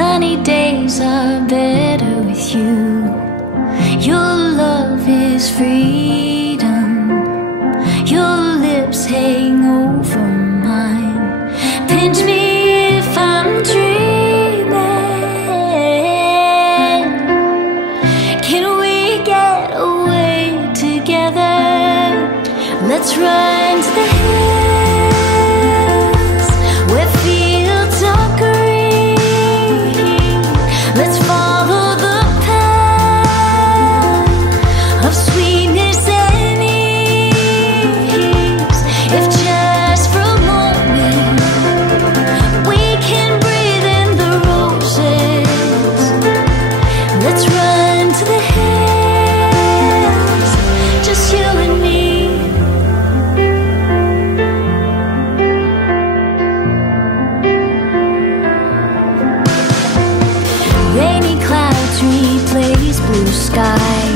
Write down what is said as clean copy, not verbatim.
Sunny days are better with you. Your love is freedom. Your lips hang over mine. Pinch me if I'm dreaming. Can we get away together? Let's run to the hills where fields are green. Let's follow the path of sweetness and ease. If just for a moment we can breathe in the roses, let's run to the hills, just you and me. Rainy clouds replace blue sky.